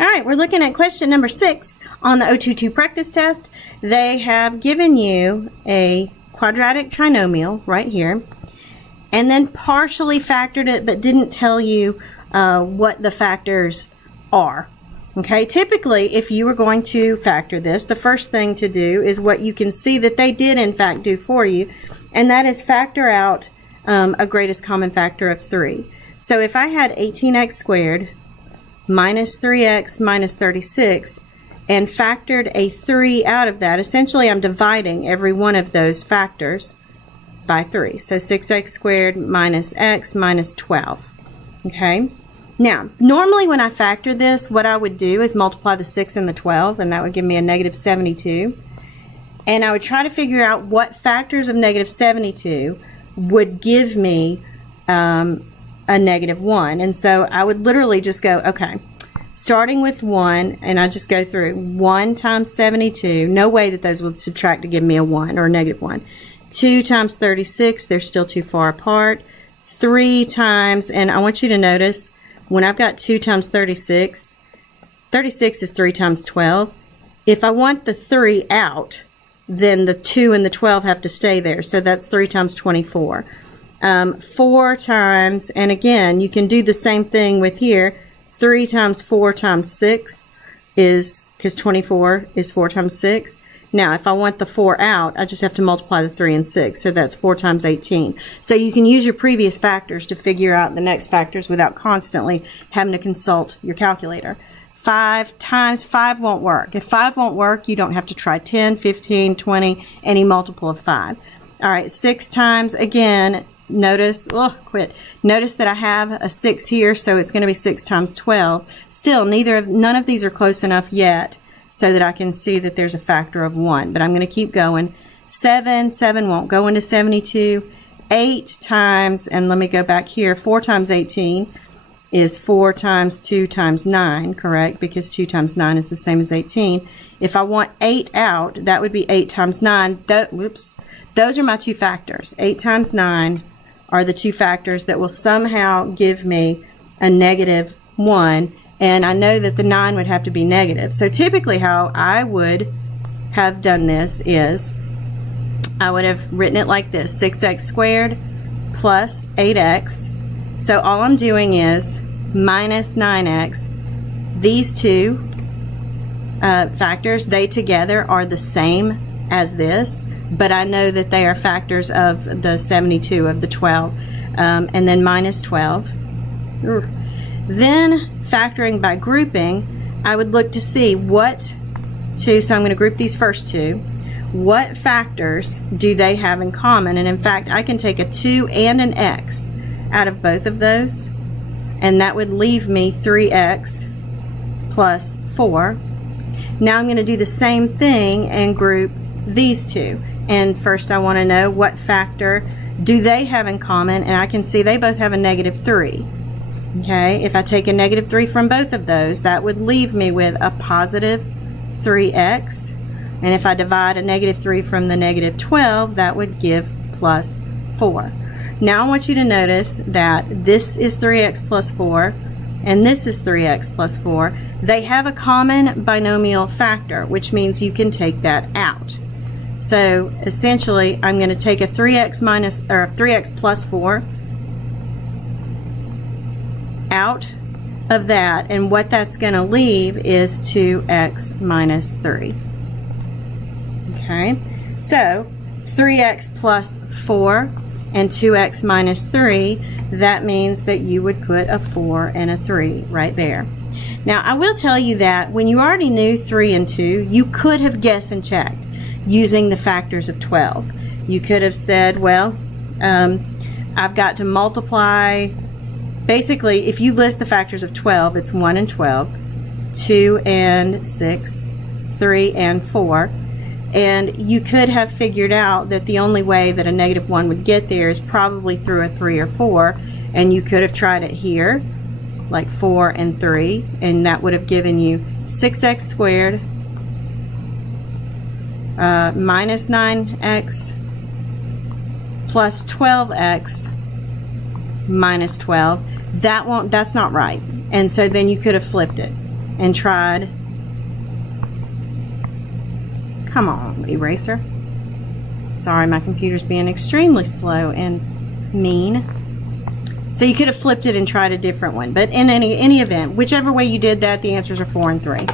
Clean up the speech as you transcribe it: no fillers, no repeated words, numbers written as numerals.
All right, we're looking at question number 6 on the 022 practice test. They have given you a quadratic trinomial right here, and then partially factored it, but didn't tell you what the factors are. Okay, typically, if you were going to factor this, the first thing to do is what you can see that they did in fact do for you, and that is factor out a greatest common factor of 3. So if I had 18x squared minus 3x minus 36 and factored a 3 out of that, essentially I'm dividing every one of those factors by 3. So 6x squared minus x minus 12. Okay? Now, normally when I factor this, what I would do is multiply the 6 and the 12, and that would give me a negative 72. And I would try to figure out what factors of negative 72 would give me a negative 1. And so I would literally just go, okay, starting with 1, and I just go through 1 times 72. No way that those would subtract to give me a 1 or a negative 1. 2 times 36, they're still too far apart. 3 times, and I want you to notice, when I've got 2 times 36, 36 is 3 times 12. If I want the 3 out, then the 2 and the 12 have to stay there. So that's 3 times 24. 4 times, and again, you can do the same thing with here. 3 times 4 times 6 is, because 24 is 4 times 6. Now, if I want the 4 out, I just have to multiply the 3 and 6. So that's 4 times 18. So you can use your previous factors to figure out the next factors without constantly having to consult your calculator. 5 times 5 won't work. If 5 won't work, you don't have to try 10, 15, 20, any multiple of 5. All right, 6 times, again, notice that I have a 6 here, so it's going to be 6 times 12. Still, none of these are close enough yet so that I can see that there's a factor of 1, but I'm going to keep going. 7 won't go into 72. 8 times, and let me go back here, 4 times 18 is 4 times 2 times 9, correct? Because 2 times 9 is the same as 18. If I want 8 out, that would be 8 times 9. Those are my two factors. 8 times 9 are the two factors that will somehow give me a negative 1, and I know that the 9 would have to be negative. So typically how I would have done this is I would have written it like this: 6x squared plus 8x. So all I'm doing is minus 9x. These two factors, they together are the same as this, but I know that they are factors of the 72, of the 12, and then minus 12. Then factoring by grouping, I would look to see what two, so I'm going to group these first two. What factors do they have in common? And in fact, I can take a 2 and an x out of both of those, and that would leave me 3x plus 4. Now I'm going to do the same thing and group these two. And first I want to know what factor do they have in common, and I can see they both have a negative 3. Okay, if I take a negative 3 from both of those, that would leave me with a positive 3x. And if I divide a negative 3 from the negative 12, that would give plus 4. Now I want you to notice that this is 3x plus 4, and this is 3x plus 4. They have a common binomial factor, which means you can take that out. So essentially, I'm going to take a 3x plus 4 out of that, and what that's going to leave is 2x minus 3. Okay, so 3x plus 4 and 2x minus 3, that means that you would put a 4 and a 3 right there. Now, I will tell you that when you already knew 3 and 2, you could have guessed and checked using the factors of 12. You could have said, well, I've got to multiply. Basically, if you list the factors of 12, it's 1 and 12, 2 and 6, 3 and 4. And you could have figured out that the only way that a negative 1 would get there is probably through a 3 or 4. And you could have tried it here, like 4 and 3, and that would have given you 6x squared minus 9x plus 12x minus 12. That's not right. And so then you could have flipped it. and tried, come on, eraser. Sorry, my computer's being extremely slow and mean. So you could have flipped it and tried a different one. But in any event, whichever way you did that, the answers are 4 and 3.